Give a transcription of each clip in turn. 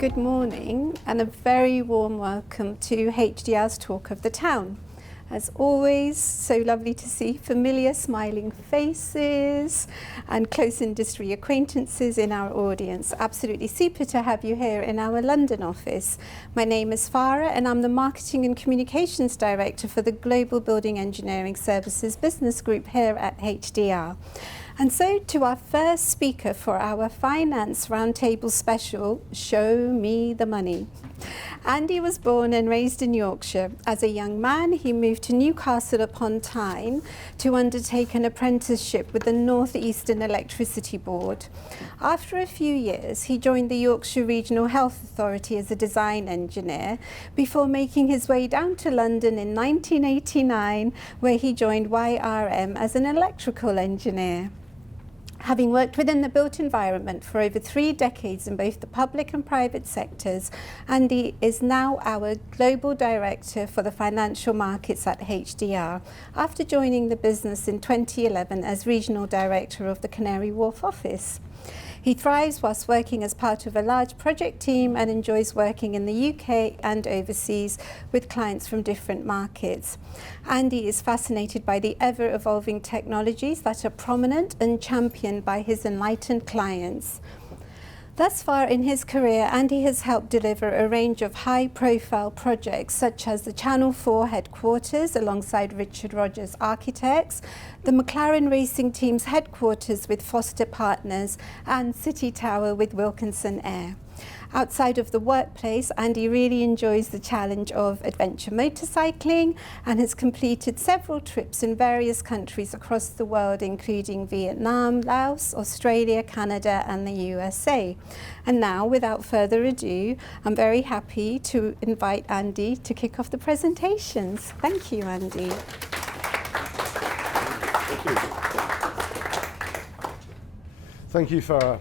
good morning and a very warm welcome to HDR's Talk of the Town. As always, so lovely to see familiar smiling faces and close industry acquaintances in our audience. Absolutely super to have you here in our London office. My name is Farah and I'm the Marketing and Communications Director for the Global Building Engineering Services Business Group here at HDR. And so to our first speaker for our Finance Roundtable special, Show Me the Money. Andy was born and raised in Yorkshire. As a young man, he moved to Newcastle upon Tyne to undertake an apprenticeship with the North Eastern Electricity Board. After a few years, he joined the Yorkshire Regional Health Authority as a design engineer before making his way down to London in 1989, where he joined YRM as an electrical engineer. Having worked within the built environment for over 3 decades in both the public and private sectors, Andy is now our Global Director for the Financial Markets at HDR, after joining the business in 2011 as Regional Director of the Canary Wharf office. He thrives whilst working as part of a large project team and enjoys working in the UK and overseas with clients from different markets. Andy is fascinated by the ever-evolving technologies that are prominent and championed by his enlightened clients. Thus far in his career, Andy has helped deliver a range of high-profile projects such as the Channel 4 headquarters alongside Richard Rogers Architects, the McLaren Racing Team's headquarters with Foster Partners, and City Tower with Wilkinson Air. Outside of the workplace, Andy really enjoys the challenge of adventure motorcycling and has completed several trips in various countries across the world, including Vietnam, Laos, Australia, Canada, and the USA. And now, without further ado, I'm very happy to invite Andy to kick off the presentations. Thank you, Andy. Thank you. Thank you, Farah.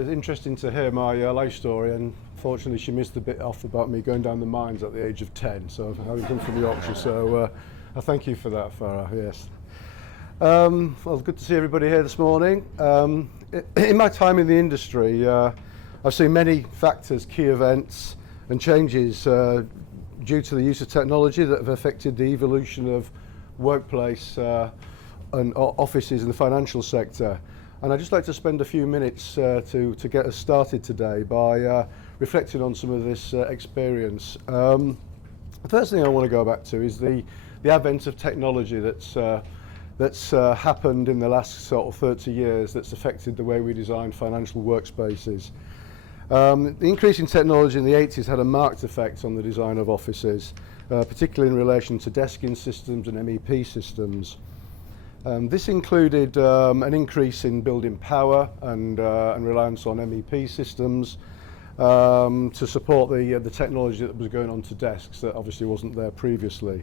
It's interesting to hear my life story, and fortunately she missed the bit off about me going down the mines at the age of 10, so having come from Yorkshire, so I thank you for that, Farah, yes. Well, good to see everybody here this morning. In my time in the industry, I've seen many factors, key events and changes due to the use of technology that have affected the evolution of workplace and offices in the financial sector. And I'd just like to spend a few minutes to get us started today by reflecting on some of this experience. The first thing I want to go back to is the advent of technology that's happened in the last sort of 30 years that's affected the way we design financial workspaces. The increase in technology in the 80s had a marked effect on the design of offices, particularly in relation to desking systems and MEP systems. This included an increase in building power and reliance on MEP systems to support the technology that was going on to desks that obviously wasn't there previously.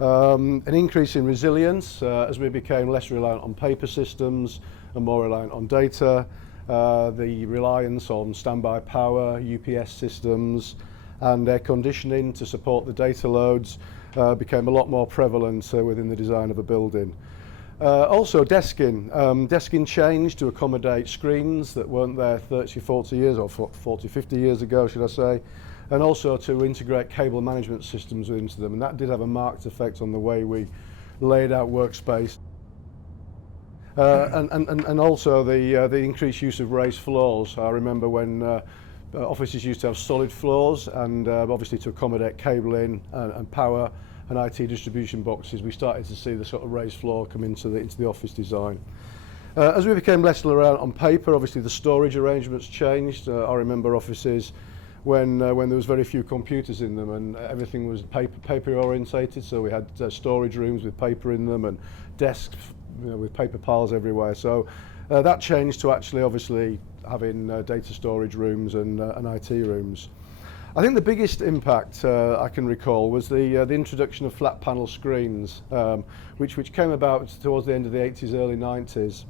An increase in resilience as we became less reliant on paper systems and more reliant on data. The reliance on standby power, UPS systems and air conditioning to support the data loads became a lot more prevalent within the design of a building. Also desking. Desking changed to accommodate screens that weren't there 30, 40 years or 40, 50 years ago, should I say, and also to integrate cable management systems into them, and that did have a marked effect on the way we laid out workspace. And also the increased use of raised floors. I remember when offices used to have solid floors, and obviously to accommodate cabling and power and IT distribution boxes, we started to see the sort of raised floor come into the office design. As we became less reliant on paper, obviously the storage arrangements changed. I remember offices when there was very few computers in them and everything was paper orientated, so we had storage rooms with paper in them and desks, with paper piles everywhere. So that changed to actually obviously having data storage rooms and IT rooms. I think the biggest impact I can recall was the introduction of flat panel screens, which came about towards the end of the 80s, early 90s.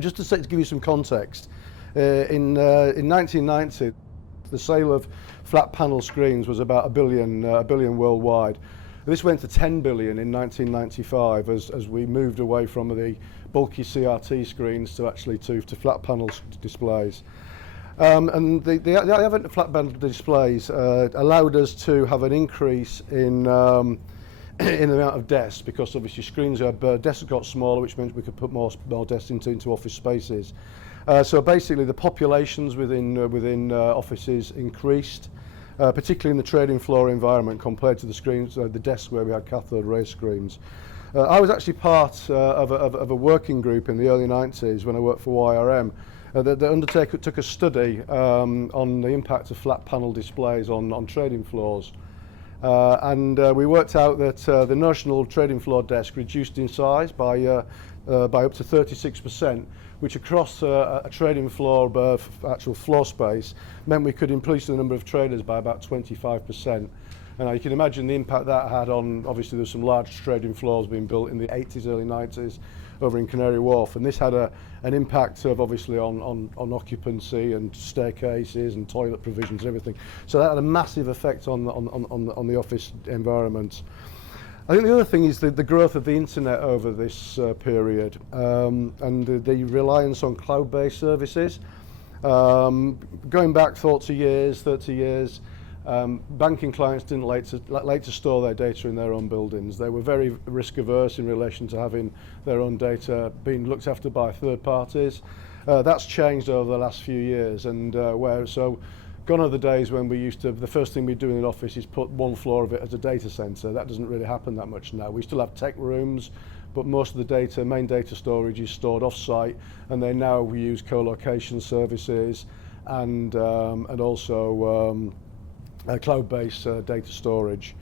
Just to give you some context, in 1990, the sale of flat panel screens was about a billion worldwide. This went to 10 billion in 1995 as we moved away from the bulky CRT screens to flat panel displays. And the advent of flat panel displays allowed us to have an increase in in the amount of desks, because obviously desks got smaller, which meant we could put more desks into office spaces. So basically the populations within offices increased, particularly in the trading floor environment compared to the screens, the desks where we had cathode ray screens. I was actually part of a working group in the early 90s when I worked for YRM that took a study on the impact of flat panel displays on trading floors. And we worked out that the notional trading floor desk reduced in size by up to 36%, which across a trading floor actual floor space meant we could increase the number of traders by about 25%. And you can imagine the impact that had on, obviously there's some large trading floors being built in the 80s, early 90s over in Canary Wharf, and this had an impact of obviously on occupancy and staircases and toilet provisions and everything. So that had a massive effect on the office environment. I think the other thing is the growth of the internet over this period, and the reliance on cloud-based services. Going back 40 years, 30 years, banking clients didn't like to store their data in their own buildings. They were very risk averse in relation to having their own data being looked after by third parties. That's changed over the last few years, and gone are the days when the first thing we do in an office is put one floor of it as a data center. That doesn't really happen that much now. We still have tech rooms, but most of the main data storage is stored off-site, and they now use co-location services and also cloud-based data storage.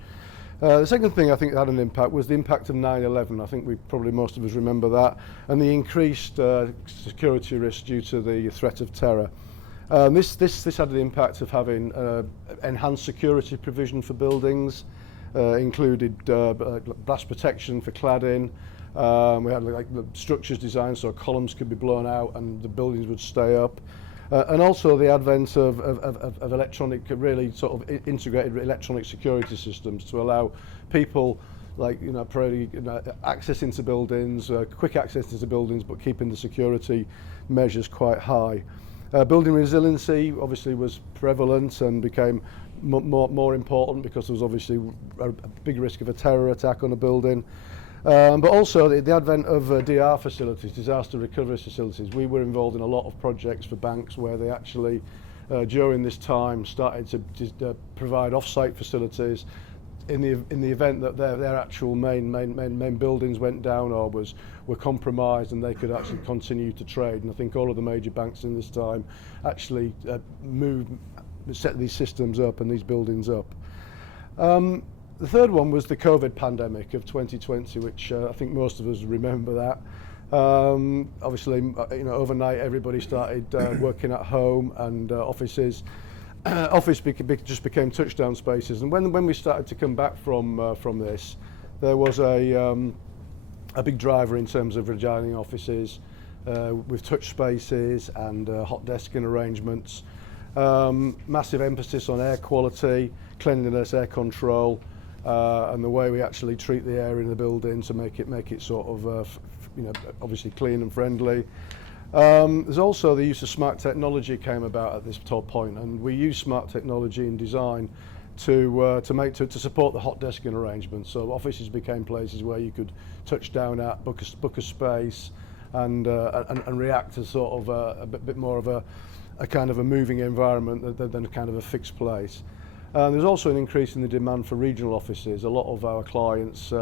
The second thing I think that had an impact was the impact of 9/11. I think most of us remember that, and the increased security risk due to the threat of terror. This had the impact of having enhanced security provision for buildings, included blast protection for cladding. We had the structures designed so columns could be blown out and the buildings would stay up. And also the advent of electronic, really sort of integrated electronic security systems to allow people access into buildings, quick access into buildings, but keeping the security measures quite high. Building resiliency obviously was prevalent and became more important because there was obviously a big risk of a terror attack on a building. But also the advent of DR facilities, disaster recovery facilities. We were involved in a lot of projects for banks where they actually, during this time, started to provide off-site facilities in the event that their actual main buildings went down or were compromised, and they could actually continue to trade. And I think all of the major banks in this time actually set these systems up and these buildings up. The third one was the COVID pandemic of 2020, which I think most of us remember that. Obviously, overnight everybody started working at home, and office just became touchdown spaces. And when we started to come back from this, there was a big driver in terms of redesigning offices with touch spaces and hot desking arrangements. Massive emphasis on air quality, cleanliness, air control. And the way we actually treat the air in the building to make it sort of obviously clean and friendly. There's also the use of smart technology came about at this top point, and we use smart technology in design to support the hot desking arrangements. So offices became places where you could touch down at, book a space, and react to sort of a bit more of a kind of a moving environment than kind of a fixed place. There's also an increase in the demand for regional offices. A lot of our clients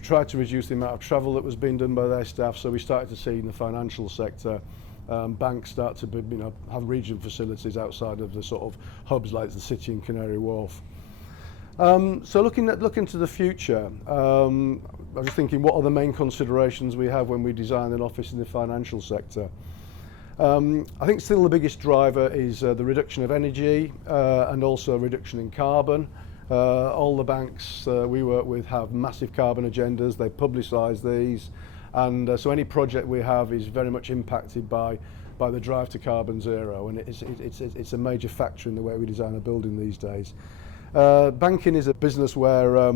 tried to reduce the amount of travel that was being done by their staff, so we started to see in the financial sector banks start to have regional facilities outside of the sort of hubs like the City and Canary Wharf. So looking to the future, I was thinking, what are the main considerations we have when we design an office in the financial sector? I think still the biggest driver is the reduction of energy and also reduction in carbon. All the banks we work with have massive carbon agendas. They publicise these, and so any project we have is very much impacted by the drive to carbon zero, and it's a major factor in the way we design a building these days. Banking is a business where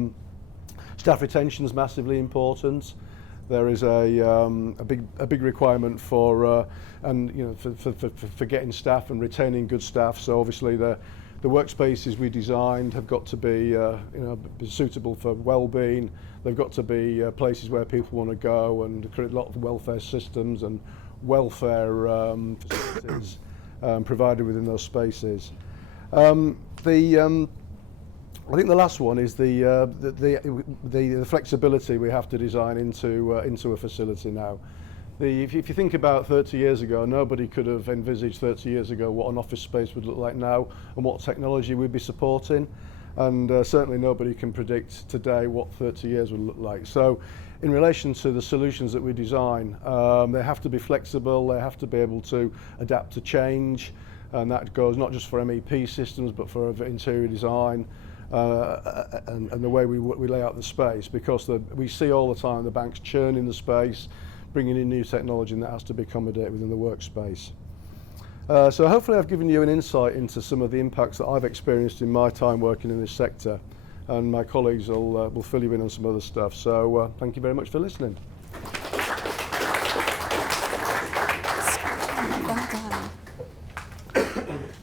staff retention is massively important. there is a big requirement for for getting staff and retaining good staff. So obviously the workspaces we designed have got to be be suitable for well-being. They've got to be places where people want to go, and create a lot of welfare systems and welfare facilities provided within those spaces. I think the last one is the flexibility we have to design into a facility now. If you think about 30 years ago, nobody could have envisaged 30 years ago what an office space would look like now and what technology we'd be supporting, and certainly nobody can predict today what 30 years would look like. So in relation to the solutions that we design, they have to be flexible, they have to be able to adapt to change, and that goes not just for MEP systems but for interior design. And the way we lay out the space, because we see all the time the banks churning the space, bringing in new technology, and that has to be accommodated within the workspace. So hopefully I've given you an insight into some of the impacts that I've experienced in my time working in this sector, and my colleagues will fill you in on some other stuff. So thank you very much for listening. Well done.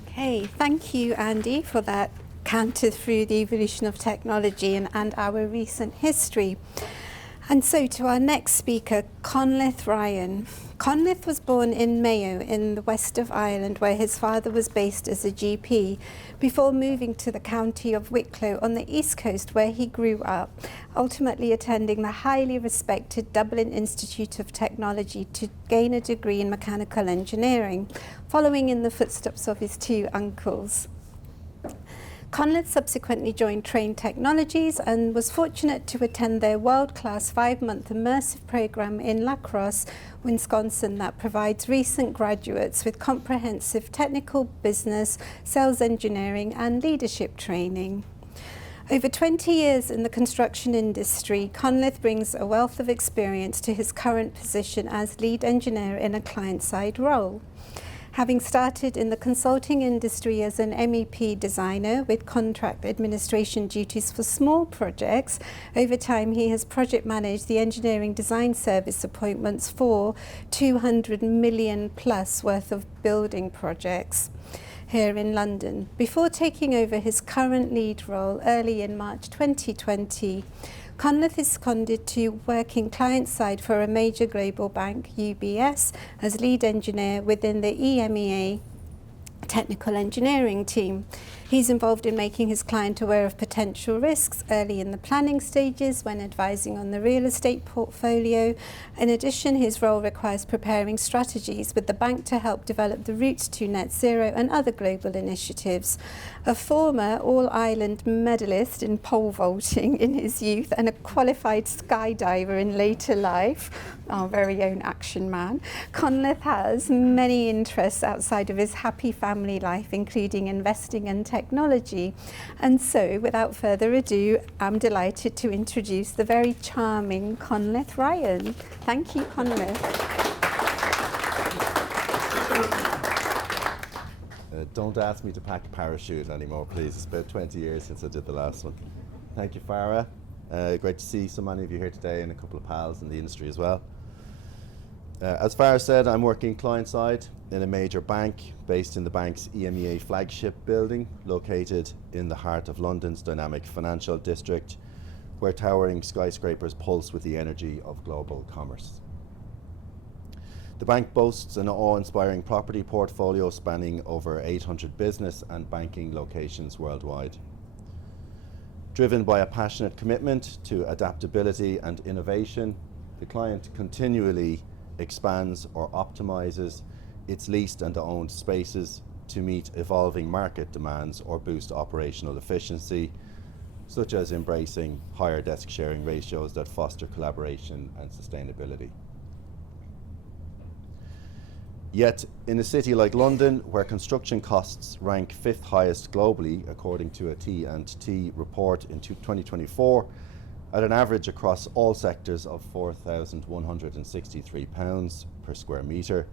Okay, thank you, Andy, for that canter through the evolution of technology and our recent history. And so to our next speaker, Conleth Ryan. Conleth was born in Mayo in the west of Ireland, where his father was based as a GP, before moving to the county of Wicklow on the east coast, where he grew up, ultimately attending the highly respected Dublin Institute of Technology to gain a degree in mechanical engineering, following in the footsteps of his two uncles. Conleth subsequently joined Trane Technologies and was fortunate to attend their world-class 5-month immersive program in La Crosse, Wisconsin, that provides recent graduates with comprehensive technical, business, sales engineering and leadership training. Over 20 years in the construction industry, Conleth brings a wealth of experience to his current position as lead engineer in a client-side role. Having started in the consulting industry as an MEP designer with contract administration duties for small projects, over time he has project managed the engineering design service appointments for 200 million plus worth of building projects here in London, before taking over his current lead role early in March 2020. Conleth is seconded to working client-side for a major global bank, UBS, as lead engineer within the EMEA technical engineering team. He's involved in making his client aware of potential risks early in the planning stages when advising on the real estate portfolio. In addition, his role requires preparing strategies with the bank to help develop the routes to net zero and other global initiatives. A former All-Ireland medalist in pole vaulting in his youth and a qualified skydiver in later life, our very own action man, Conleth has many interests outside of his happy family life, including investing and technology. And so, without further ado, I'm delighted to introduce the very charming Conleth Ryan. Thank you, Conleth. Don't ask me to pack a parachute anymore, please. It's about 20 years since I did the last one. Thank you, Farah. Great to see so many of you here today and a couple of pals in the industry as well. As Farah said, I'm working client-side in a major bank based in the bank's EMEA flagship building, located in the heart of London's dynamic financial district, where towering skyscrapers pulse with the energy of global commerce. The bank boasts an awe-inspiring property portfolio spanning over 800 business and banking locations worldwide. Driven by a passionate commitment to adaptability and innovation, the client continually expands or optimizes its leased and owned spaces to meet evolving market demands or boost operational efficiency, such as embracing higher desk sharing ratios that foster collaboration and sustainability. Yet, in a city like London, where construction costs rank 5th highest globally, according to a T&T report in 2024, at an average across all sectors of £4,163 per square metre,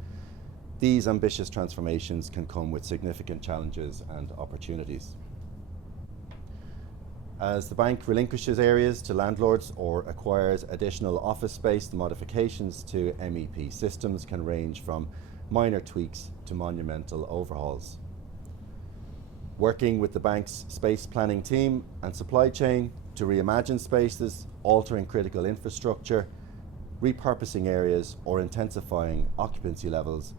these ambitious transformations can come with significant challenges and opportunities. As the bank relinquishes areas to landlords or acquires additional office space, the modifications to MEP systems can range from minor tweaks to monumental overhauls. Working with the bank's space planning team and supply chain to reimagine spaces, altering critical infrastructure, repurposing areas or intensifying occupancy levels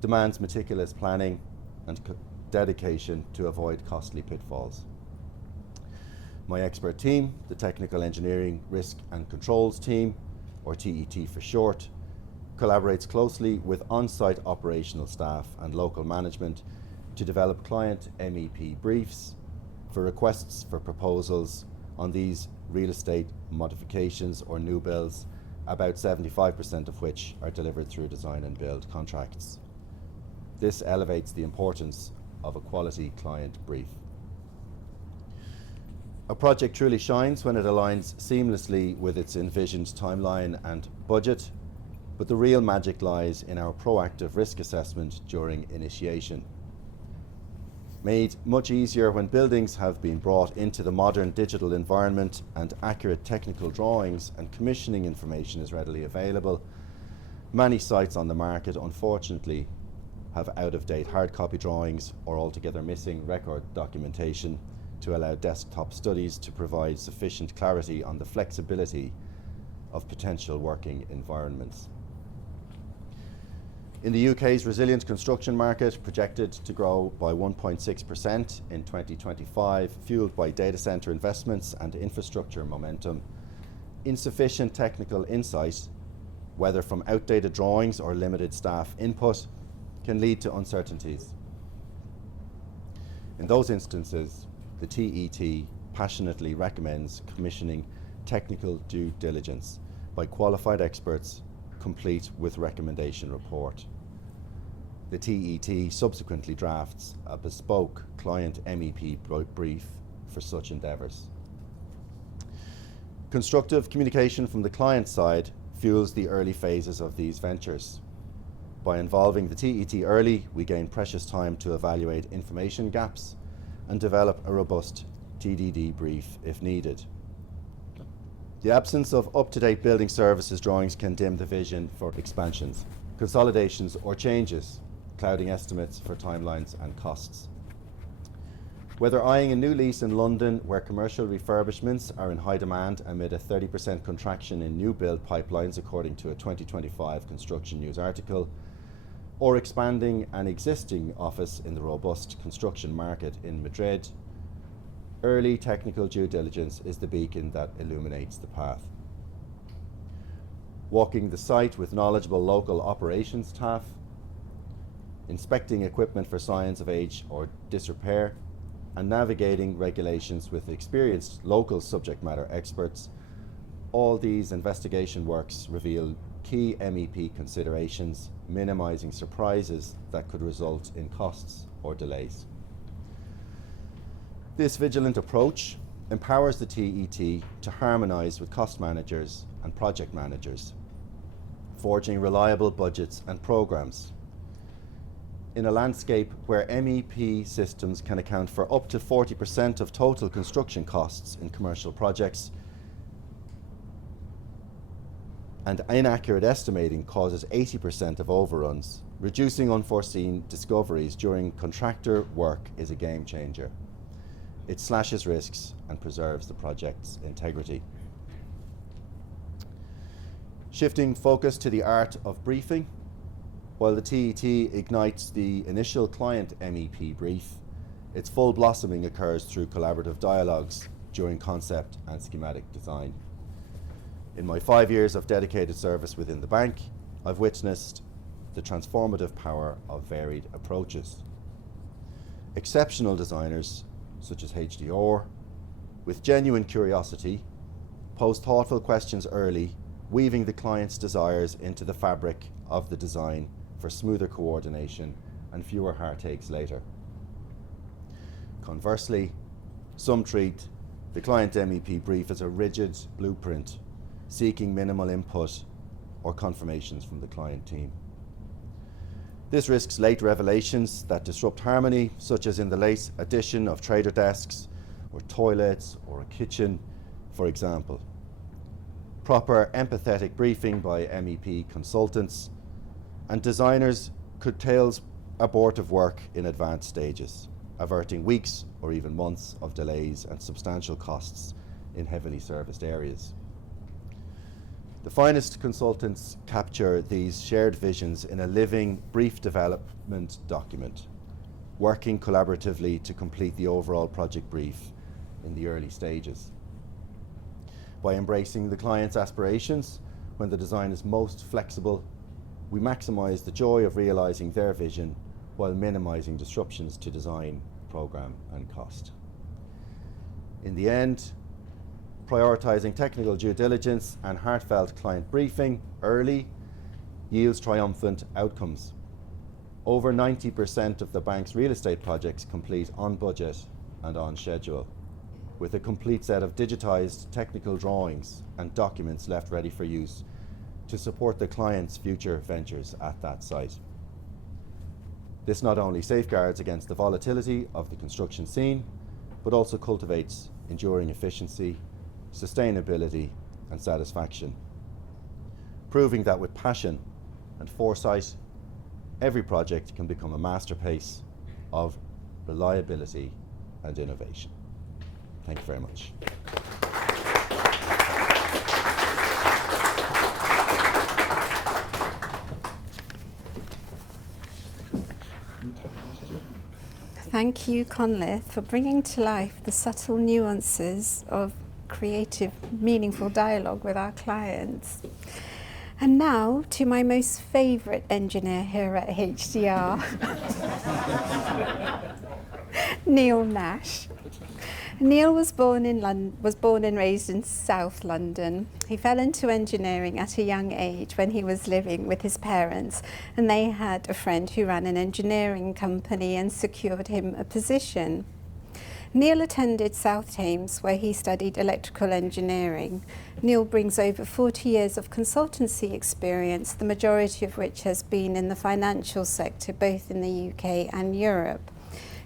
demands meticulous planning and dedication to avoid costly pitfalls. My expert team, the Technical Engineering, Risk and Controls team, or TET for short, collaborates closely with on-site operational staff and local management to develop client MEP briefs for requests for proposals on these real estate modifications or new builds, about 75% of which are delivered through design and build contracts. This elevates the importance of a quality client brief. A project truly shines when it aligns seamlessly with its envisioned timeline and budget, but the real magic lies in our proactive risk assessment during initiation. Made much easier when buildings have been brought into the modern digital environment and accurate technical drawings and commissioning information is readily available, many sites on the market unfortunately have out-of-date hard copy drawings or altogether missing record documentation to allow desktop studies to provide sufficient clarity on the flexibility of potential working environments. In the UK's resilient construction market, projected to grow by 1.6% in 2025, fueled by data centre investments and infrastructure momentum, insufficient technical insight, whether from outdated drawings or limited staff input, can lead to uncertainties. In those instances, the TET passionately recommends commissioning technical due diligence by qualified experts, complete with recommendation report. The TET subsequently drafts a bespoke client MEP brief for such endeavours. Constructive communication from the client side fuels the early phases of these ventures. By involving the TET early, we gain precious time to evaluate information gaps and develop a robust TDD brief if needed. The absence of up-to-date building services drawings can dim the vision for expansions, consolidations or changes, clouding estimates for timelines and costs. Whether eyeing a new lease in London where commercial refurbishments are in high demand amid a 30% contraction in new build pipelines according to a 2025 Construction News article, or expanding an existing office in the robust construction market in Madrid, early technical due diligence is the beacon that illuminates the path. Walking the site with knowledgeable local operations staff, inspecting equipment for signs of age or disrepair, and navigating regulations with experienced local subject matter experts, all these investigation works reveal key MEP considerations, minimizing surprises that could result in costs or delays. This vigilant approach empowers the TET to harmonize with cost managers and project managers, forging reliable budgets and programs. In a landscape where MEP systems can account for up to 40% of total construction costs in commercial projects, and inaccurate estimating causes 80% of overruns, reducing unforeseen discoveries during contractor work is a game changer. It slashes risks and preserves the project's integrity. Shifting focus to the art of briefing, while the TET ignites the initial client MEP brief, its full blossoming occurs through collaborative dialogues during concept and schematic design. In my 5 years of dedicated service within the bank, I've witnessed the transformative power of varied approaches. Exceptional designers, such as HDR, with genuine curiosity, pose thoughtful questions early, weaving the client's desires into the fabric of the design for smoother coordination and fewer heartaches later. Conversely, some treat the client MEP brief as a rigid blueprint, seeking minimal input or confirmations from the client team. This risks late revelations that disrupt harmony, such as in the late addition of trader desks or toilets or a kitchen, for example. Proper empathetic briefing by MEP consultants, and designers curtails abortive work in advanced stages, averting weeks or even months of delays and substantial costs in heavily serviced areas. The finest consultants capture these shared visions in a living brief development document, working collaboratively to complete the overall project brief in the early stages. By embracing the client's aspirations when the design is most flexible, we maximize the joy of realizing their vision while minimizing disruptions to design, program, and cost. In the end, prioritizing technical due diligence and heartfelt client briefing early yields triumphant outcomes. Over 90% of the bank's real estate projects complete on budget and on schedule, with a complete set of digitized technical drawings and documents left ready for use to support the client's future ventures at that site. This not only safeguards against the volatility of the construction scene, but also cultivates enduring efficiency, sustainability, and satisfaction, proving that with passion and foresight, every project can become a masterpiece of reliability and innovation. Thank you very much. Thank you, Conleth, for bringing to life the subtle nuances of creative, meaningful dialogue with our clients. And now to my most favourite engineer here at HDR, Neil Nash. Neil was born and raised in South London. He fell into engineering at a young age when he was living with his parents, and they had a friend who ran an engineering company and secured him a position. Neil attended South Thames, where he studied electrical engineering. Neil brings over 40 years of consultancy experience, the majority of which has been in the financial sector, both in the UK and Europe.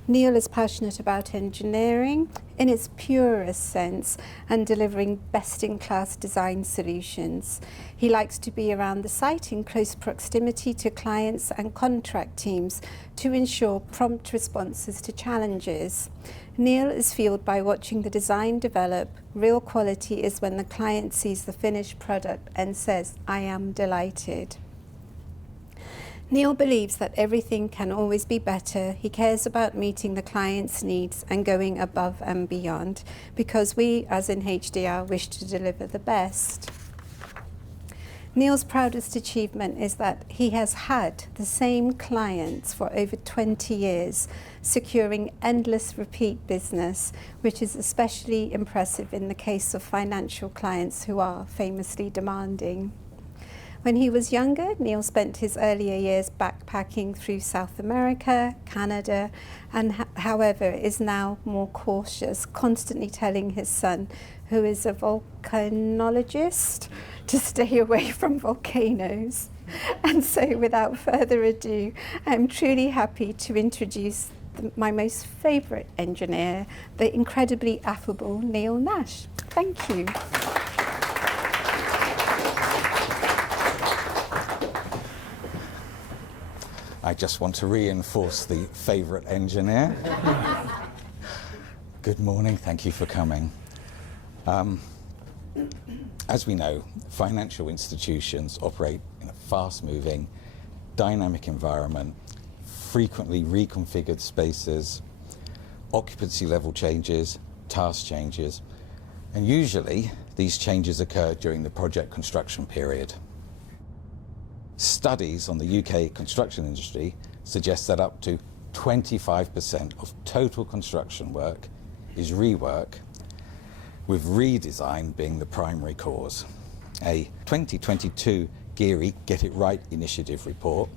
Neil is passionate about engineering in its purest sense and delivering best-in-class design solutions. He likes to be around the site in close proximity to clients and contract teams to ensure prompt responses to challenges. Neil is fueled by watching the design develop. Real quality is when the client sees the finished product and says, "I am delighted." Neil believes that everything can always be better. He cares about meeting the client's needs and going above and beyond, because we, as in HDR, wish to deliver the best. Neil's proudest achievement is that he has had the same clients for over 20 years, securing endless repeat business, which is especially impressive in the case of financial clients who are famously demanding. When he was younger, Neil spent his earlier years backpacking through South America, Canada, and however is now more cautious, constantly telling his son, who is a volcanologist, to stay away from volcanoes. And so without further ado, I'm truly happy to introduce my most favourite engineer, the incredibly affable Neil Nash. Thank you. I just want to reinforce the favourite engineer. Good morning, thank you for coming. As we know, financial institutions operate in a fast-moving, dynamic environment, frequently reconfigured spaces, occupancy level changes, task changes, and usually these changes occur during the project construction period. Studies on the UK construction industry suggest that up to 25% of total construction work is rework, with redesign being the primary cause. A 2022 GERI Get It Right initiative report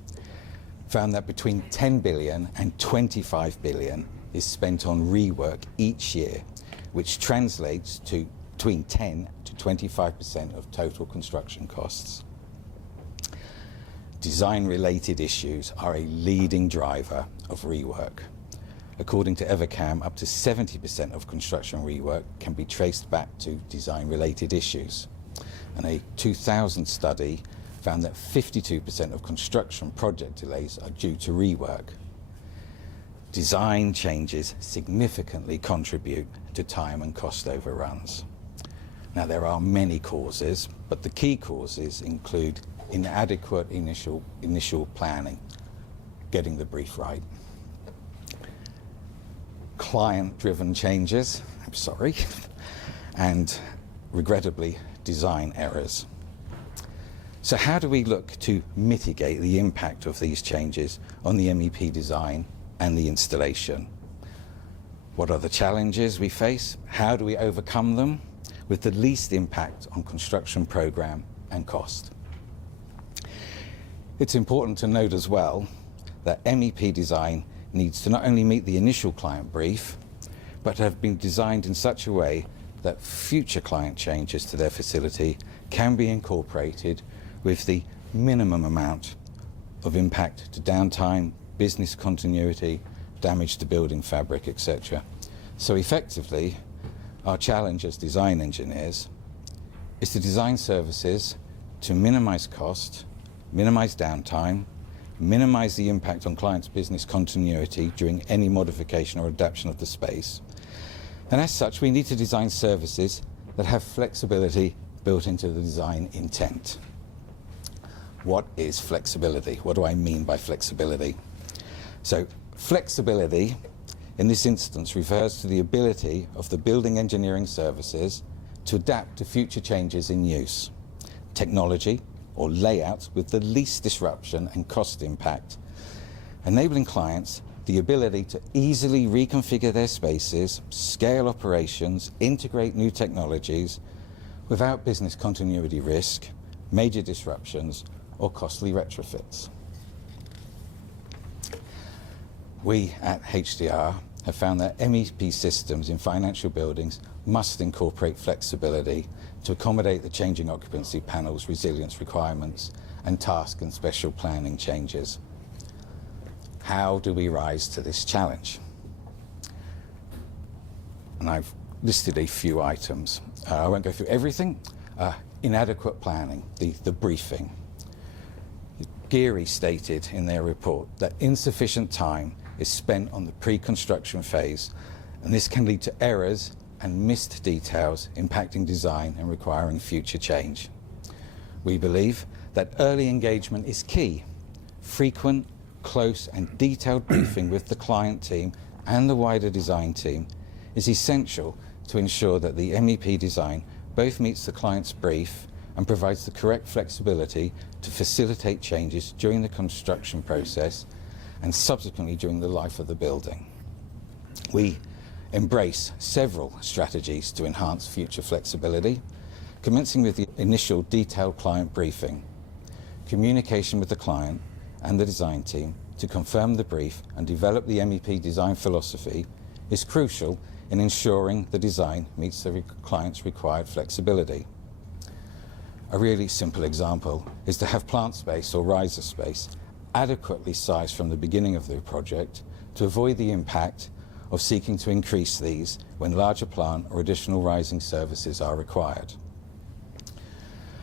found that between 10 billion and 25 billion is spent on rework each year, which translates to between 10 to 25% of total construction costs. Design-related issues are a leading driver of rework. According to Evercam, up to 70% of construction rework can be traced back to design-related issues. And a 2000 study found that 52% of construction project delays are due to rework. Design changes significantly contribute to time and cost overruns. Now, there are many causes, but the key causes include inadequate initial planning, getting the brief right, client-driven changes, and regrettably, design errors. So how do we look to mitigate the impact of these changes on the MEP design and the installation? What are the challenges we face? How do we overcome them with the least impact on construction program and cost? It's important to note as well that MEP design needs to not only meet the initial client brief, but have been designed in such a way that future client changes to their facility can be incorporated with the minimum amount of impact to downtime, business continuity, damage to building fabric, etc. So effectively, our challenge as design engineers is to design services to minimize cost, minimize downtime, minimize the impact on clients' business continuity during any modification or adaptation of the space. And as such, we need to design services that have flexibility built into the design intent. What is flexibility? What do I mean by flexibility? So, flexibility in this instance refers to the ability of the building engineering services to adapt to future changes in use, technology, or layouts with the least disruption and cost impact, enabling clients the ability to easily reconfigure their spaces, scale operations, integrate new technologies without business continuity risk, major disruptions, or costly retrofits. We at HDR have found that MEP systems in financial buildings must incorporate flexibility to accommodate the changing occupancy panels, resilience requirements, and task and special planning changes. How do we rise to this challenge? And I've listed a few items. I won't go through everything. Inadequate planning, the briefing. Geary stated in their report that insufficient time is spent on the pre-construction phase, and this can lead to errors and missed details impacting design and requiring future change. We believe that early engagement is key. Frequent, close and detailed briefing with the client team and the wider design team is essential to ensure that the MEP design both meets the client's brief and provides the correct flexibility to facilitate changes during the construction process and subsequently during the life of the building. We embrace several strategies to enhance future flexibility, commencing with the initial detailed client briefing, communication with the client and the design team to confirm the brief and develop the MEP design philosophy is crucial in ensuring the design meets the client's required flexibility. A really simple example is to have plant space or riser space adequately sized from the beginning of the project to avoid the impact of seeking to increase these when larger plant or additional rising services are required.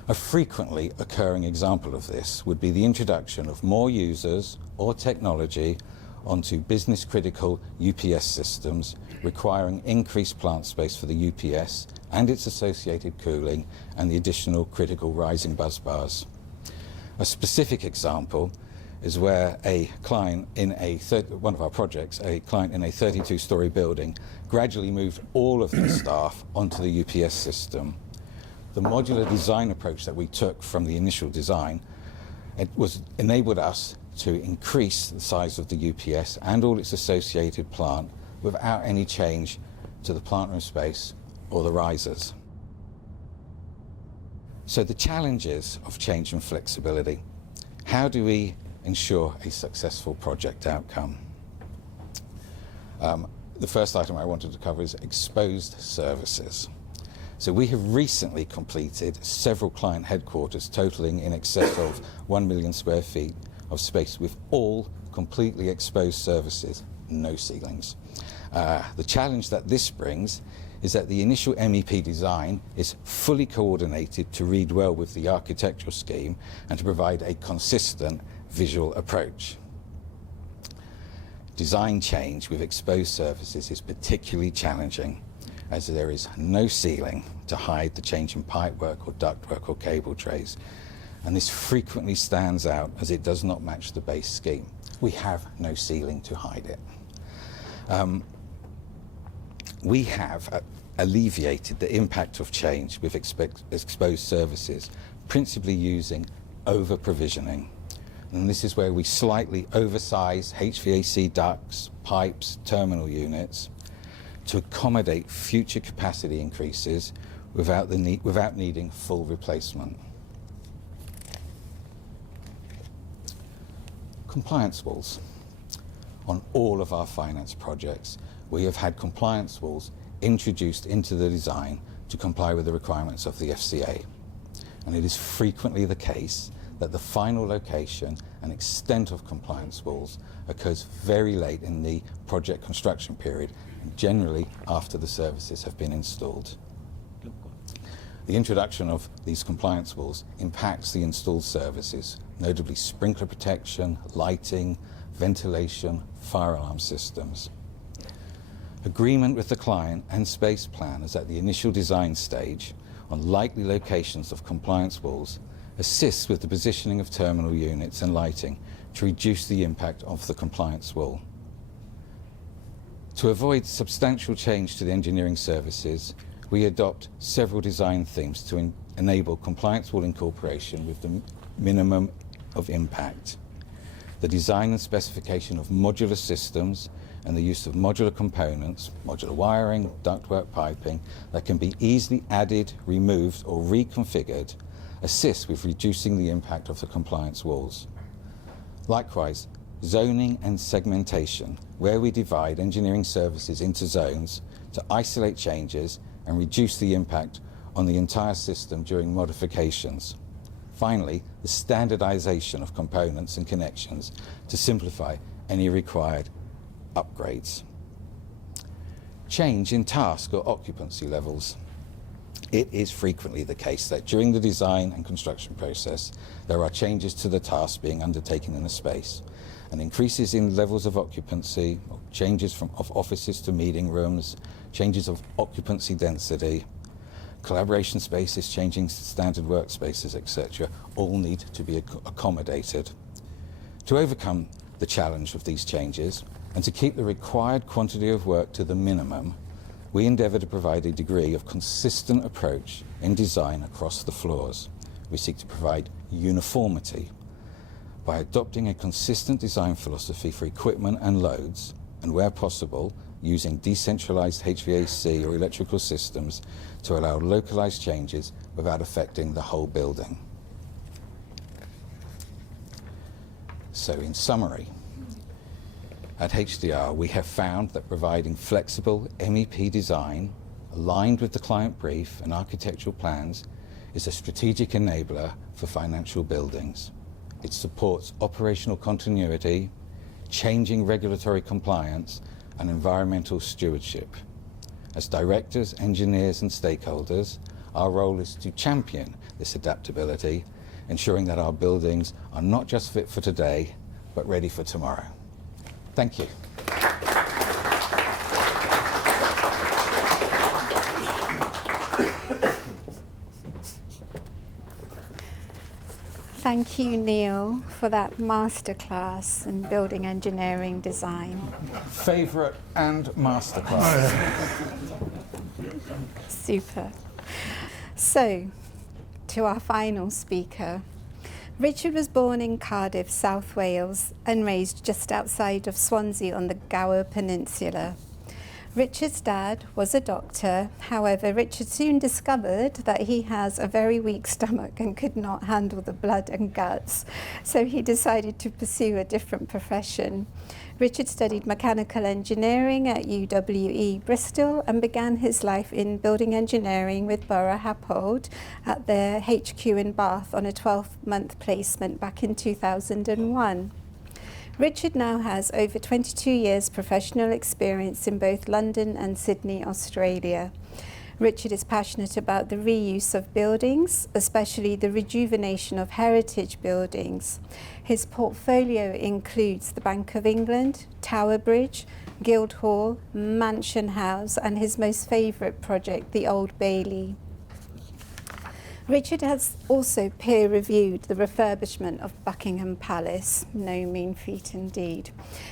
A frequently occurring example of this would be the introduction of more users or technology onto business-critical UPS systems requiring increased plant space for the UPS and its associated cooling and the additional critical rising bus bars. A specific example is where a client in one of our projects, a client in a 32-story building, gradually moved all of their staff onto the UPS system. The modular design approach that we took from the initial design, enabled us to increase the size of the UPS and all its associated plant without any change to the plant room space or the risers. So the challenges of change and flexibility. How do we ensure a successful project outcome? The first item I wanted to cover is exposed services. So we have recently completed several client headquarters totaling in excess of 1 million square feet of space with all completely exposed services, no ceilings. The challenge that this brings is that the initial MEP design is fully coordinated to read well with the architectural scheme and to provide a consistent visual approach. Design change with exposed surfaces is particularly challenging, as there is no ceiling to hide the change in pipework or ductwork or cable trays, and this frequently stands out as it does not match the base scheme. We have no ceiling to hide it. We have alleviated the impact of change with exposed surfaces, principally using over-provisioning. And this is where we slightly oversize HVAC ducts, pipes, terminal units to accommodate future capacity increases without needing full replacement. Compliance walls. On all of our finance projects, we have had compliance walls introduced into the design to comply with the requirements of the FCA. And it is frequently the case that the final location and extent of compliance walls occurs very late in the project construction period, and generally after the services have been installed. The introduction of these compliance walls impacts the installed services, notably sprinkler protection, lighting, ventilation, fire alarm systems. Agreement with the client and space planners at the initial design stage on likely locations of compliance walls assists with the positioning of terminal units and lighting to reduce the impact of the compliance wall. To avoid substantial change to the engineering services, we adopt several design themes to enable compliance wall incorporation with the minimum of impact. The design and specification of modular systems and the use of modular components, modular wiring, ductwork piping, that can be easily added, removed or reconfigured, assists with reducing the impact of the compliance walls. Likewise, zoning and segmentation, where we divide engineering services into zones to isolate changes and reduce the impact on the entire system during modifications. Finally, the standardization of components and connections to simplify any required upgrades. Change in task or occupancy levels. It is frequently the case that during the design and construction process, there are changes to the task being undertaken in a space, and increases in levels of occupancy, or changes of offices to meeting rooms, changes of occupancy density, collaboration spaces changing to standard workspaces, etc., all need to be accommodated. To overcome the challenge of these changes, and to keep the required quantity of work to the minimum, we endeavour to provide a degree of consistent approach in design across the floors. We seek to provide uniformity by adopting a consistent design philosophy for equipment and loads, and where possible, using decentralised HVAC or electrical systems to allow localised changes without affecting the whole building. So in summary, at HDR, we have found that providing flexible MEP design aligned with the client brief and architectural plans is a strategic enabler for financial buildings. It supports operational continuity, changing regulatory compliance, and environmental stewardship. As directors, engineers, and stakeholders, our role is to champion this adaptability, ensuring that our buildings are not just fit for today, but ready for tomorrow. Thank you. Thank you, Neil, for that masterclass in building engineering design. Favourite and masterclass. Super. So, to our final speaker. Richard was born in Cardiff, South Wales, and raised just outside of Swansea on the Gower Peninsula. Richard's dad was a doctor. However, Richard soon discovered that he has a very weak stomach and could not handle the blood and guts, so he decided to pursue a different profession. Richard studied mechanical engineering at UWE Bristol and began his life in building engineering with Borough Happold at their HQ in Bath on a 12-month placement back in 2001. Richard now has over 22 years professional experience in both London and Sydney, Australia. Richard is passionate about the reuse of buildings, especially the rejuvenation of heritage buildings. His portfolio includes the Bank of England, Tower Bridge, Guildhall, Mansion House, and his most favourite project, the Old Bailey. Richard has also peer-reviewed the refurbishment of Buckingham Palace, no mean feat indeed.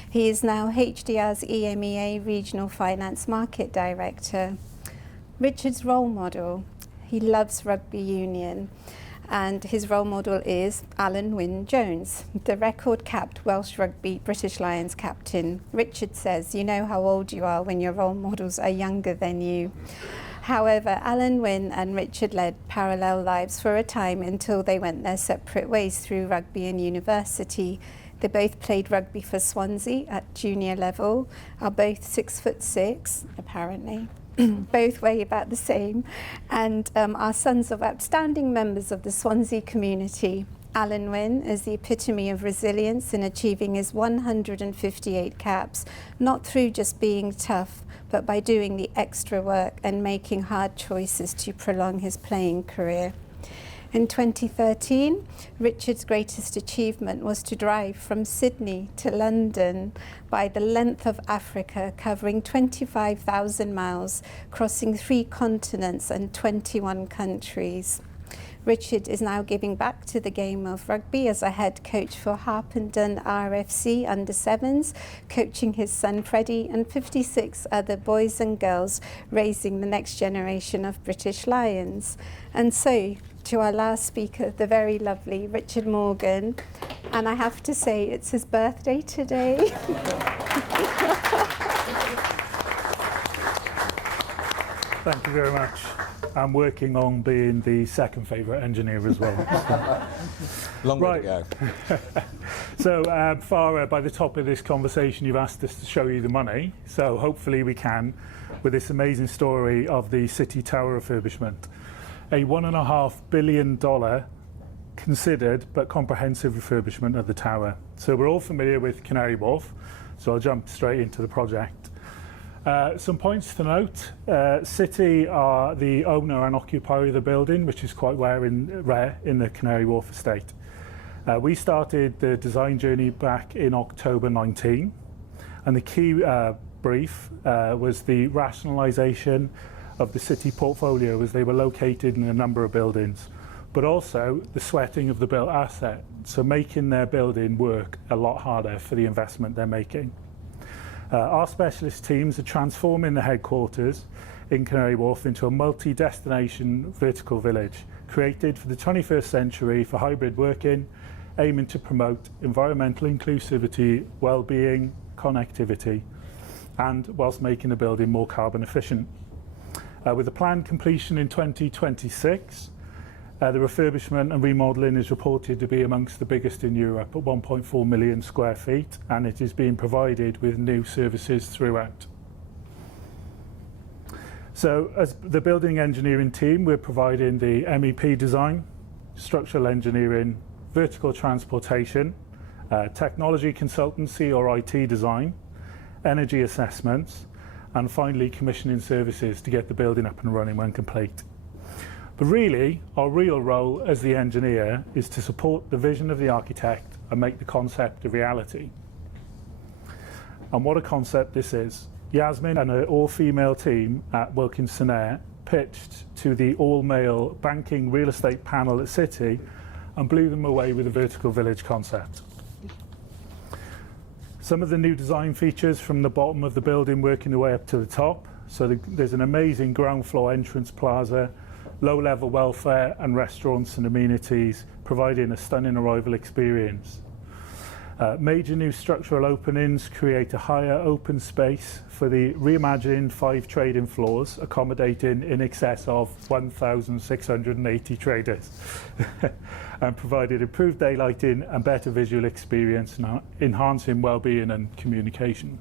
He is now HDR's EMEA Regional Finance Market Director. Richard's role model, he loves rugby union, and his role model is Alan Wynne-Jones, the record-capped Welsh Rugby British Lions captain. Richard says, you know how old you are when your role models are younger than you. However, Alan Wynne and Richard led parallel lives for a time until they went their separate ways through rugby and university. They both played rugby for Swansea at junior level, are both 6'6", apparently. Both weigh about the same, and are sons of outstanding members of the Swansea community. Alan Wynne is the epitome of resilience in achieving his 158 caps, not through just being tough, but by doing the extra work and making hard choices to prolong his playing career. In 2013, Richard's greatest achievement was to drive from Sydney to London by the length of Africa, covering 25,000 miles, crossing 3 continents and 21 countries. Richard is now giving back to the game of rugby as a head coach for Harpenden RFC under-7s, coaching his son Freddie and 56 other boys and girls, raising the next generation of British Lions. And so, to our last speaker, the very lovely Richard Morgan. And I have to say, it's his birthday today. Thank you very much. I'm working on being the second favourite engineer as well. Long way to go. So, Farah, by the top of this conversation, you've asked us to show you the money. So hopefully we can, with this amazing story of the City Tower refurbishment. A $1.5 billion considered but comprehensive refurbishment of the tower. So we're all familiar with Canary Wharf, so I'll jump straight into the project. Some points to note. City are the owner and occupier of the building, which is quite rare in the Canary Wharf estate. We started the design journey back in October 19, and the key brief was the rationalisation of the City portfolio as they were located in a number of buildings, but also the sweating of the built asset, so making their building work a lot harder for the investment they're making. Our specialist teams are transforming the headquarters in Canary Wharf into a multi-destination vertical village created for the 21st century for hybrid working, aiming to promote environmental inclusivity, well-being, connectivity, and whilst making the building more carbon efficient. With a planned completion in 2026, the refurbishment and remodelling is reported to be amongst the biggest in Europe at 1.4 million square feet, and it is being provided with new services throughout. So as the building engineering team, we're providing the MEP design, structural engineering, vertical transportation, technology consultancy or IT design, energy assessments, and finally commissioning services to get the building up and running when complete. But really, our real role as the engineer is to support the vision of the architect and make the concept a reality. And what a concept this is. Yasmin and her all-female team at Wilkinson Eyre pitched to the all-male banking real estate panel at City and blew them away with a vertical village concept. Some of the new design features from the bottom of the building working their way up to the top. So there's an amazing ground floor entrance plaza, low-level welfare and restaurants and amenities, providing a stunning arrival experience. Major new structural openings create a higher open space for the reimagined 5 trading floors, accommodating in excess of 1,680 traders, and provided improved daylighting and better visual experience, enhancing well-being and communication.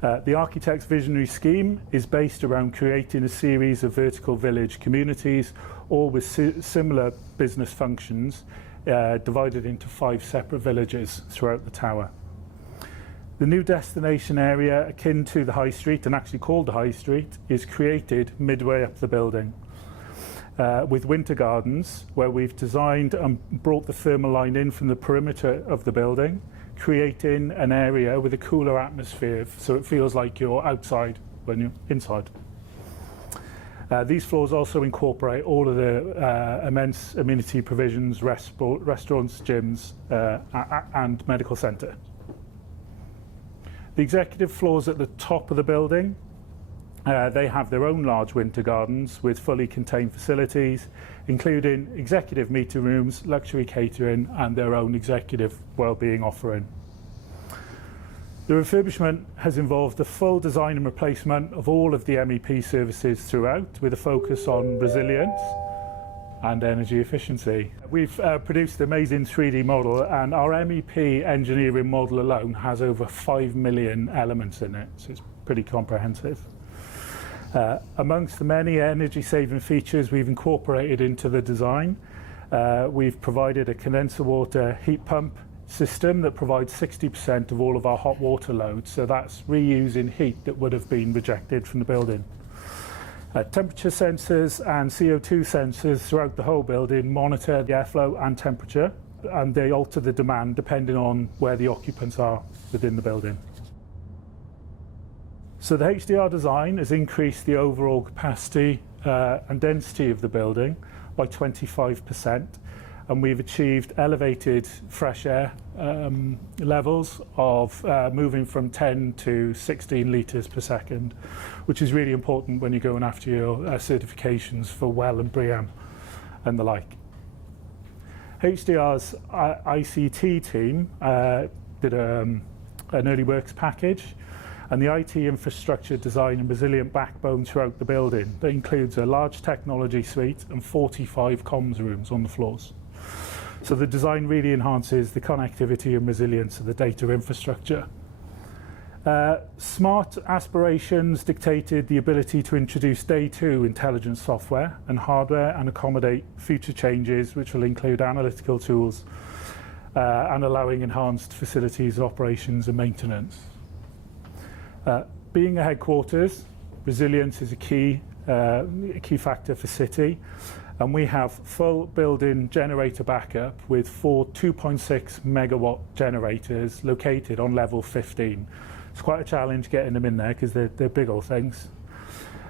The architect's visionary scheme is based around creating a series of vertical village communities, all with similar business functions, divided into 5 separate villages throughout the tower. The new destination area, akin to the High Street and actually called the High Street, is created midway up the building with winter gardens, where we've designed and brought the thermal line in from the perimeter of the building, creating an area with a cooler atmosphere so it feels like you're outside when you're inside. These floors also incorporate all of the immense amenity provisions, restaurants, gyms and medical centre. The executive floors at the top of the building, they have their own large winter gardens with fully contained facilities, including executive meeting rooms, luxury catering and their own executive wellbeing offering. The refurbishment has involved the full design and replacement of all of the MEP services throughout, with a focus on resilience and energy efficiency. We've produced an amazing 3D model, and our MEP engineering model alone has over 5 million elements in it, so it's pretty comprehensive. Amongst the many energy-saving features we've incorporated into the design, we've provided a condenser water heat pump system that provides 60% of all of our hot water loads, so that's reusing heat that would have been rejected from the building. Temperature sensors and CO2 sensors throughout the whole building monitor the airflow and temperature, and they alter the demand depending on where the occupants are within the building. So the HDR design has increased the overall capacity and density of the building by 25%, and we've achieved elevated fresh air levels of moving from 10 to 16 litres per second, which is really important when you're going after your certifications for WELL and BREEAM and the like. HDR's ICT team did an early works package, and the IT infrastructure design and resilient backbone throughout the building. That includes a large technology suite and 45 comms rooms on the floors. So the design really enhances the connectivity and resilience of the data infrastructure. Smart aspirations dictated the ability to introduce day 2 intelligent software and hardware and accommodate future changes, which will include analytical tools and allowing enhanced facilities operations and maintenance. Being a headquarters, resilience is a key factor for City, and we have full building generator backup with 4 2.6 megawatt generators located on level 15. It's quite a challenge getting them in there because they're big old things.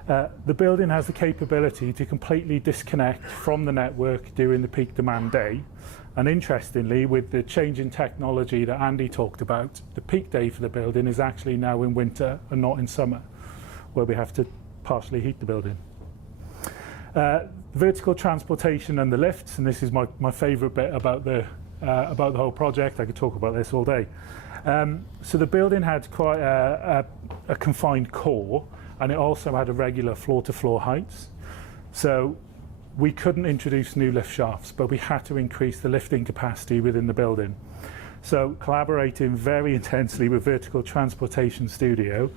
The building has the capability to completely disconnect from the network during the peak demand day. And interestingly, with the change in technology that Andy talked about, the peak day for the building is actually now in winter and not in summer, where we have to partially heat the building. Vertical transportation and the lifts, and this is my favourite bit about the whole project. I could talk about this all day. So the building had quite a confined core, and it also had irregular floor-to-floor heights. So we couldn't introduce new lift shafts, but we had to increase the lifting capacity within the building. So collaborating very intensely with Vertical Transportation Studio,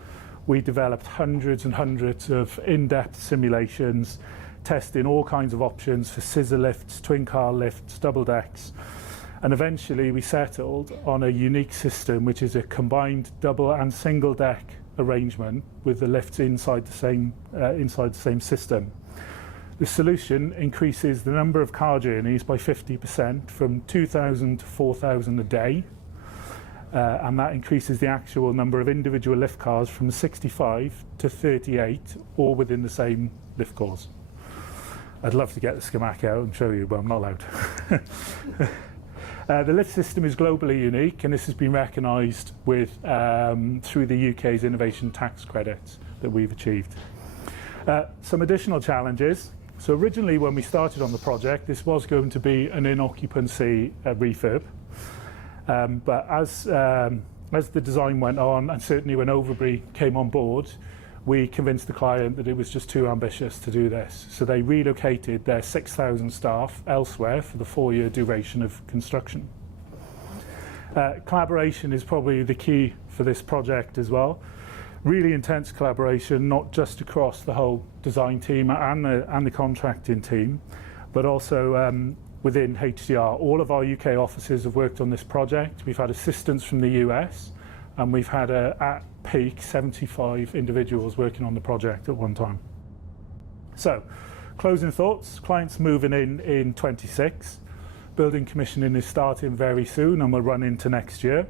we developed hundreds and hundreds of in-depth simulations, testing all kinds of options for scissor lifts, twin car lifts, double decks, and eventually we settled on a unique system, which is a combined double and single deck arrangement with the lifts inside the same system. The solution increases the number of car journeys by 50%, from 2,000 to 4,000 a day, and that increases the actual number of individual lift cars from 65 to 38, all within the same lift course. I'd love to get the schematic out and show you, but I'm not allowed. The lift system is globally unique, and this has been recognised with through the UK's innovation tax credits that we've achieved. Some additional challenges. So originally, when we started on the project, this was going to be an in-occupancy refurb, but as the design went on, and certainly when Overbury came on board, we convinced the client that it was just too ambitious to do this. So they relocated their 6,000 staff elsewhere for the 4-year duration of construction. Collaboration is probably the key for this project as well. Really intense collaboration, not just across the whole design team and the contracting team, but also within HDR. All of our UK offices have worked on this project. We've had assistance from the US, and we've had at peak 75 individuals working on the project at one time. So, closing thoughts, clients moving in 26. Building commissioning is starting very soon and will run into next year.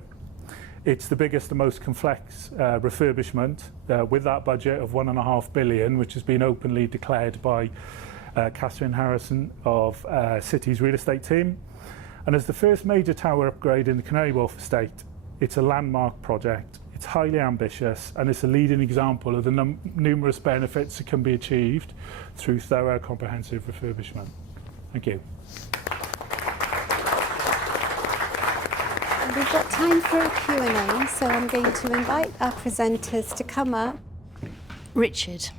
It's the biggest and most complex refurbishment with that budget of £1.5 billion, which has been openly declared by Catherine Harrison of City's real estate team. And as the first major tower upgrade in the Canary Wharf estate, it's a landmark project. It's highly ambitious, and it's a leading example of the numerous benefits that can be achieved through thorough, comprehensive refurbishment. Thank you. We've got time for a Q&A, so I'm going to invite our presenters to come up. Richard,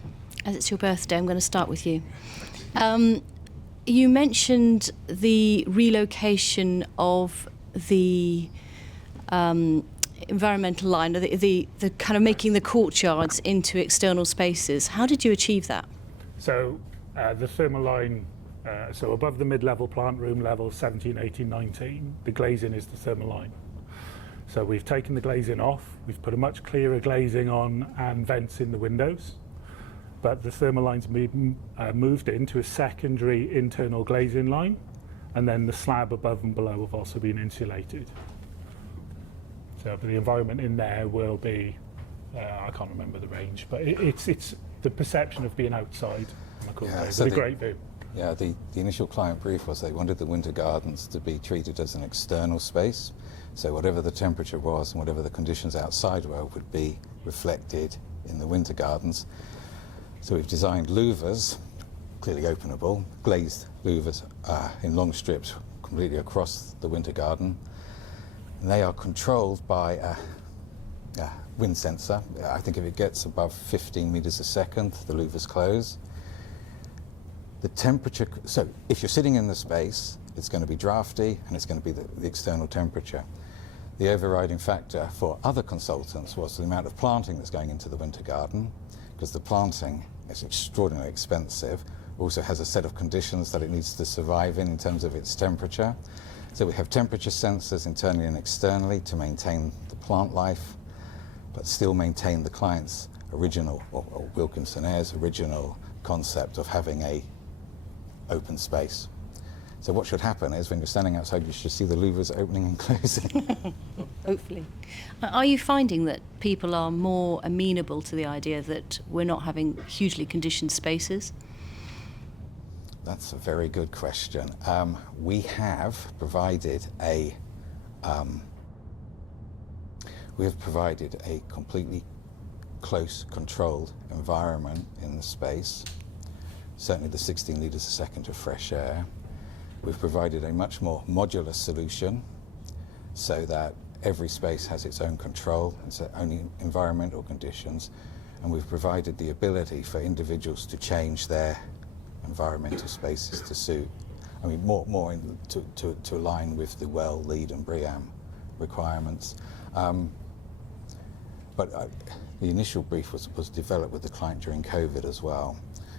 as it's your birthday, I'm going to start with you. You mentioned the relocation of the environmental line, the kind of making the courtyards into external spaces. How did you achieve that? So the thermal line, so above the mid-level plant room level 17, 18, 19, the glazing is the thermal line. So we've taken the glazing off, we've put a much clearer glazing on and vents in the windows, but the thermal line's moved into a secondary internal glazing line, and then the slab above and below have also been insulated. So the environment in there will be, I can't remember the range, but it's the perception of being outside on a cool day with a great view. Yeah, the initial client brief was they wanted the winter gardens to be treated as an external space. So whatever the temperature was and whatever the conditions outside were would be reflected in the winter gardens. So we've designed louvers, clearly openable, glazed louvers in long strips completely across the winter garden. And they are controlled by a wind sensor. I think if it gets above 15 meters a second, the louvers close. The temperature, so if you're sitting in the space, it's going to be drafty and it's going to be the external temperature. The overriding factor for other consultants was the amount of planting that's going into the winter garden, because the planting is extraordinarily expensive, also has a set of conditions that it needs to survive in terms of its temperature. So we have temperature sensors internally and externally to maintain the plant life, but still maintain the client's original, or Wilkinson Air's original concept of having a open space. So what should happen is when you're standing outside, you should see the louvers opening and closing. Hopefully. Are you finding that people are more amenable to the idea that we're not having hugely conditioned spaces? That's a very good question. We have provided a completely close, controlled environment in the space. Certainly the 16 litres a second of fresh air. We've provided a much more modular solution so that every space has its own control, its own environmental conditions, and we've provided the ability for individuals to change their environmental spaces to suit, I mean, more to align with the WELL, LEED and BREEAM requirements. But the initial brief was developed with the client during COVID as well.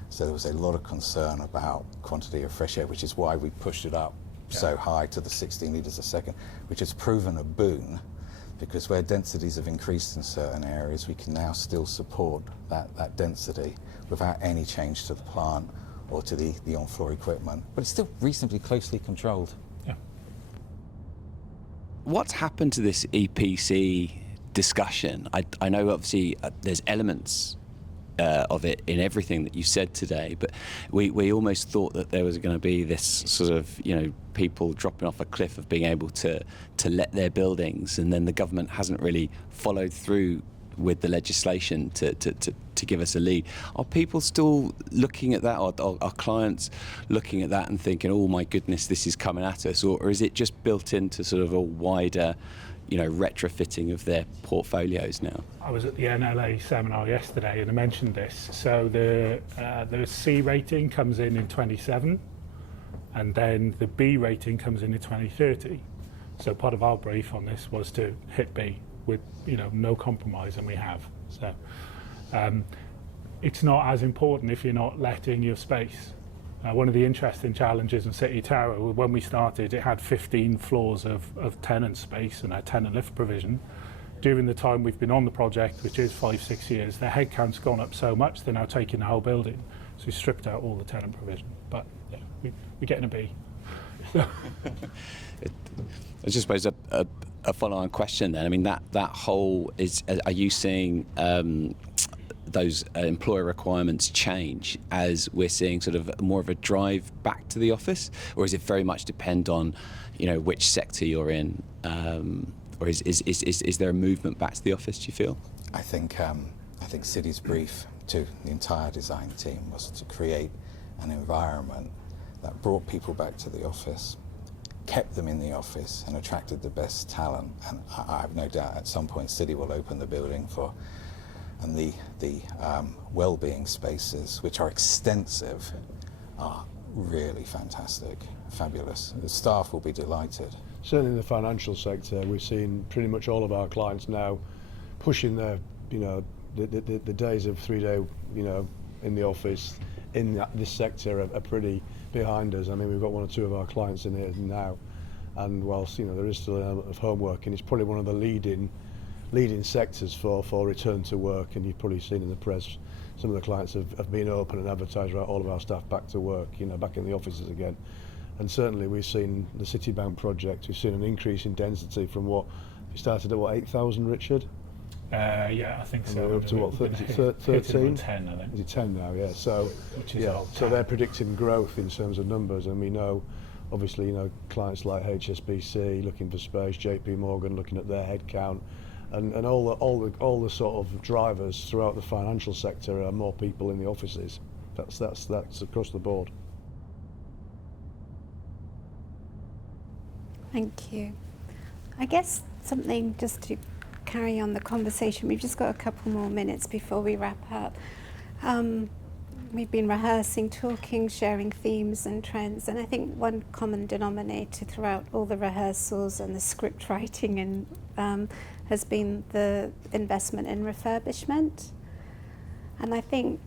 So there was a lot of concern about quantity of fresh air, which is why we pushed it up so high to the 16 litres a second, which has proven a boon, because where densities have increased in certain areas, we can now still support that density without any change to the plant or to the on-floor equipment. But it's still reasonably closely controlled. Yeah. What's happened to this EPC discussion? I know obviously there's elements of it in everything that you said today, but we almost thought that there was going to be this sort of, people dropping off a cliff of being able to let their buildings, and then the government hasn't really followed through with the legislation to give us a lead. Are people still looking at that, or are clients looking at that and thinking, oh my goodness, this is coming at us, or is it just built into sort of a wider retrofitting of their portfolios now? I was at the NLA seminar yesterday and I mentioned this. So the C rating comes in 27, and then the B rating comes in 2030. So part of our brief on this was to hit B with no compromise, and we have. So it's not as important if you're not letting your space. One of the interesting challenges in City Tower, when we started, it had 15 floors of tenant space and a tenant lift provision. During the time we've been on the project, which is 5-6 years, their headcount's gone up so much they're now taking the whole building. So we stripped out all the tenant provision. But yeah, we're getting a B. I just suppose a follow-on question then. I mean, that whole is. Are you seeing those employer requirements change as we're seeing sort of more of a drive back to the office, or is it very much depend on, which sector you're in, or is there a movement back to the office? Do you feel? I think City's brief to the entire design team was to create an environment that brought people back to the office, kept them in the office, and attracted the best talent. And I have no doubt at some point City will open the building and the well-being spaces, which are extensive, are really fantastic, fabulous. The staff will be delighted. Certainly in the financial sector, we've seen pretty much all of our clients now pushing their, the days of 3-day, in the office in this sector are pretty behind us. I mean, we've got 1 or 2 of our clients in here now, and whilst there is still an element of homework, and it's probably one of the leading sectors for return to work. And you've probably seen in the press some of the clients have been open and advertised about all of our staff back to work, back in the offices again. And certainly we've seen the Citibank project, we've seen an increase in density from what we started at 8,000, Richard? Yeah, I think so. We're up to what, 13? 10, I think. Is it 10 now? Yeah. So, Which is yeah. all So they're predicting growth in terms of numbers, and we know, obviously, clients like HSBC looking for space, JP Morgan looking at their headcount, and all the sort of drivers throughout the financial sector are more people in the offices. That's across the board. Thank you. I guess something just to carry on the conversation, we've just got a couple more minutes before we wrap up. We've been rehearsing, talking, sharing themes and trends, and I think one common denominator throughout all the rehearsals and the script writing has been the investment in refurbishment. And I think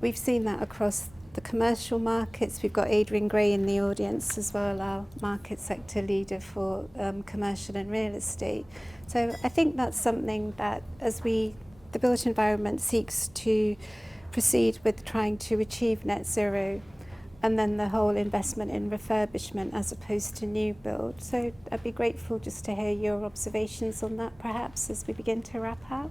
we've seen that across the commercial markets. We've got Adrian Gray in the audience as well, our market sector leader for commercial and real estate. So I think that's something that the built environment seeks to proceed with trying to achieve net zero, and then the whole investment in refurbishment as opposed to new build. So I'd be grateful just to hear your observations on that perhaps as we begin to wrap up.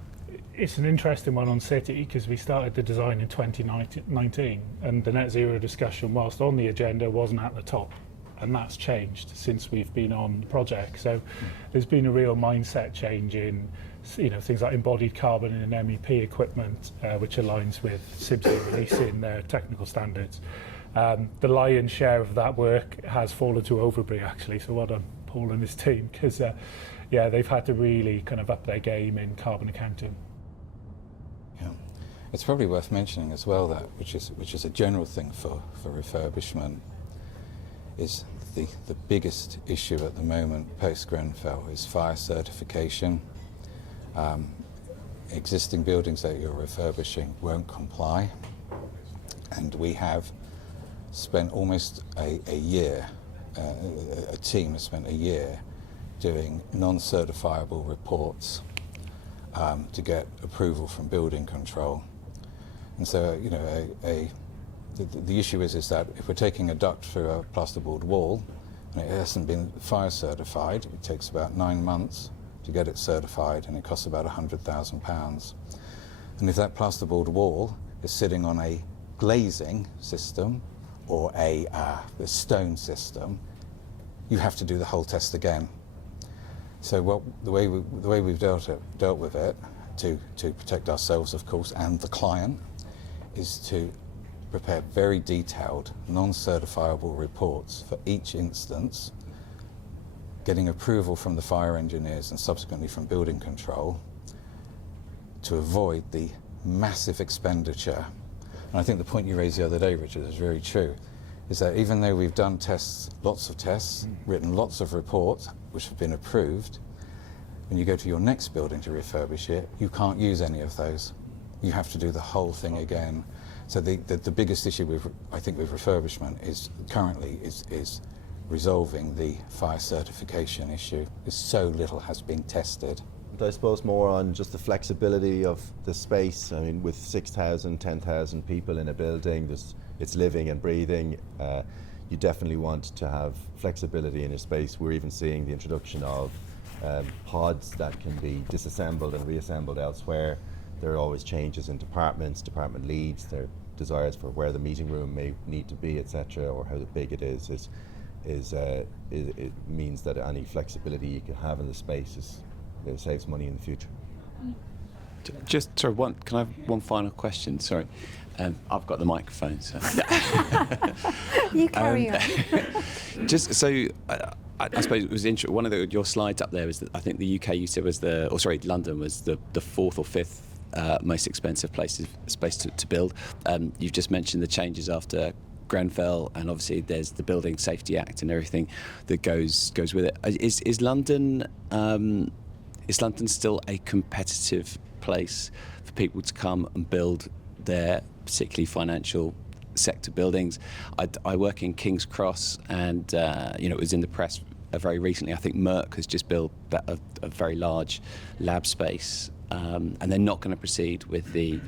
It's an interesting one on City because we started the design in 2019 and the net zero discussion, whilst on the agenda, wasn't at the top. And that's changed since we've been on the project. So there's been a real mindset change in things like embodied carbon and MEP equipment, which aligns with CIBSE releasing their technical standards. The lion's share of that work has fallen to Overbury actually, so well done Paul and his team, because they've had to really kind of up their game in carbon accounting. Yeah. It's probably worth mentioning as well that, which is a general thing for refurbishment, is the biggest issue at the moment post-Grenfell is fire certification. Existing buildings that you're refurbishing won't comply, and we have spent almost a year, a team has spent a year doing non-certifiable reports to get approval from building control. And so, the issue is that if we're taking a duct through a plasterboard wall and it hasn't been fire certified, it takes about 9 months to get it certified, and it costs about £100,000. And if that plasterboard wall is sitting on a glazing system or a stone system, you have to do the whole test again. So the way we've dealt with it, to protect ourselves, of course, and the client, is to prepare very detailed, non-certifiable reports for each instance, getting approval from the fire engineers and subsequently from building control to avoid the massive expenditure. And I think the point you raised the other day, Richard, is very true, is that even though we've done tests, lots of tests, written lots of reports which have been approved, when you go to your next building to refurbish it, you can't use any of those. You have to do the whole thing again. So the biggest issue I think with refurbishment is currently is resolving the fire certification issue. There's so little has been tested. But I suppose more on just the flexibility of the space. I mean, with 6,000, 10,000 people in a building, it's living and breathing. You definitely want to have flexibility in your space. We're even seeing the introduction of pods that can be disassembled and reassembled elsewhere. There are always changes in departments, department leads, their desires for where the meeting room may need to be, etc., or how big it is it means that any flexibility you can have in the space it saves money in the future. Just sorry, can I have one final question? Sorry, I've got the microphone, so You carry on. just so I suppose it was interesting. One of your slides up there was that I think the UK you said was London was the fourth or fifth most expensive space to build. You've just mentioned the changes after Grenfell, and obviously there's the Building Safety Act and everything that goes with it. Is London still a competitive place for people to come and build their particularly financial sector buildings? I work in King's Cross, and it was in the press very recently. I think Merck has just built a very large lab space, and they're not going to proceed with the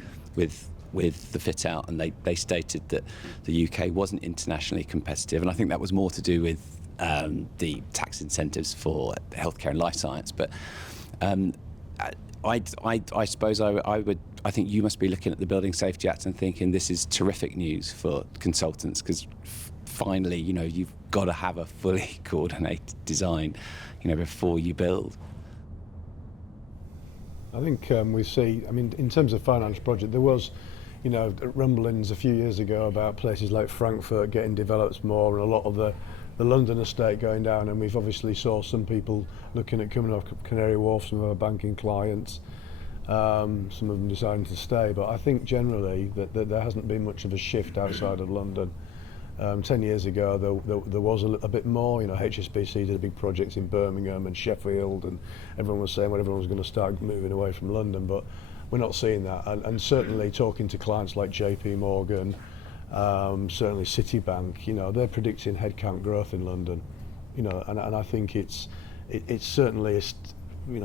fit out, and they stated that the UK wasn't internationally competitive, and I think that was more to do with the tax incentives for healthcare and life science. But I suppose I think you must be looking at the Building Safety Act and thinking this is terrific news for consultants, because finally, you've got to have a fully coordinated design, before you build. I think we see, in terms of finance project, there was, rumblings a few years ago about places like Frankfurt getting developed more, and a lot of the London estate going down, and we've obviously saw some people looking at coming off Canary Wharf, some of our banking clients, some of them deciding to stay. But I think generally that there hasn't been much of a shift outside of London. 10 years ago there was a bit more. HSBC did a big project in Birmingham and Sheffield, and everyone was saying everyone was going to start moving away from London, but we're not seeing that. And certainly talking to clients like JP Morgan, certainly Citibank, they're predicting headcount growth in London, and I think it's certainly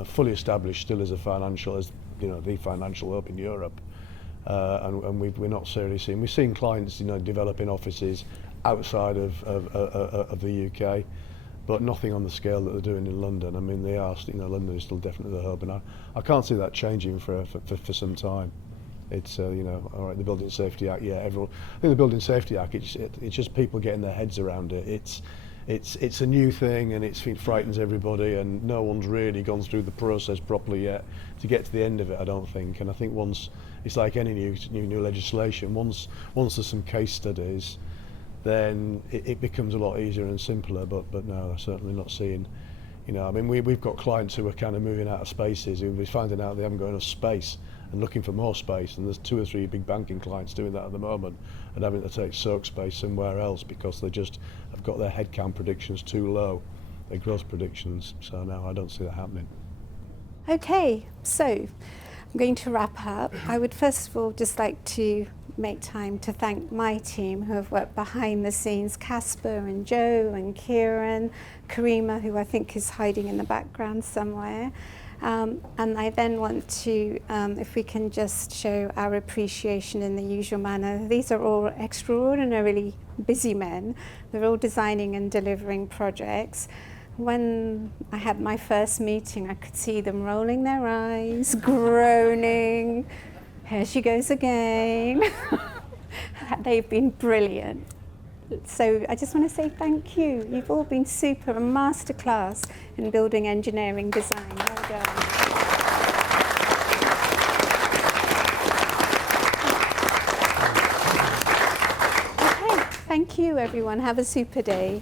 fully established still as the financial hub in Europe, and we're not seriously seeing. We're seeing clients developing offices outside of the UK, but nothing on the scale that they're doing in London. They are, London is still definitely the hub, and I can't see that changing for some time. It's all right, the Building Safety Act, I think the Building Safety Act, it's just people getting their heads around it. It's a new thing, and it frightens everybody, and no one's really gone through the process properly yet to get to the end of it, I don't think. And I think once, it's like any new legislation, once there's some case studies, then it becomes a lot easier and simpler. But no, I'm certainly not seeing. We've got clients who are kind of moving out of spaces, who we're finding out they haven't got enough space and looking for more space, and there's 2 or 3 big banking clients doing that at the moment and having to take soak space somewhere else because they just have got their headcount predictions too low, their growth predictions. So no, I don't see that happening. Okay, so I'm going to wrap up. I would first of all just like to make time to thank my team who have worked behind the scenes, Casper and Joe and Kieran, Karima, who I think is hiding in the background somewhere. And I then want to, if we can just show our appreciation in the usual manner. These are all extraordinarily busy men. They're all designing and delivering projects. When I had my first meeting, I could see them rolling their eyes, groaning. Here she goes again. They've been brilliant. So I just want to say thank you. You've all been super, a masterclass in building engineering design. Well done. Okay, thank you everyone. Have a super day.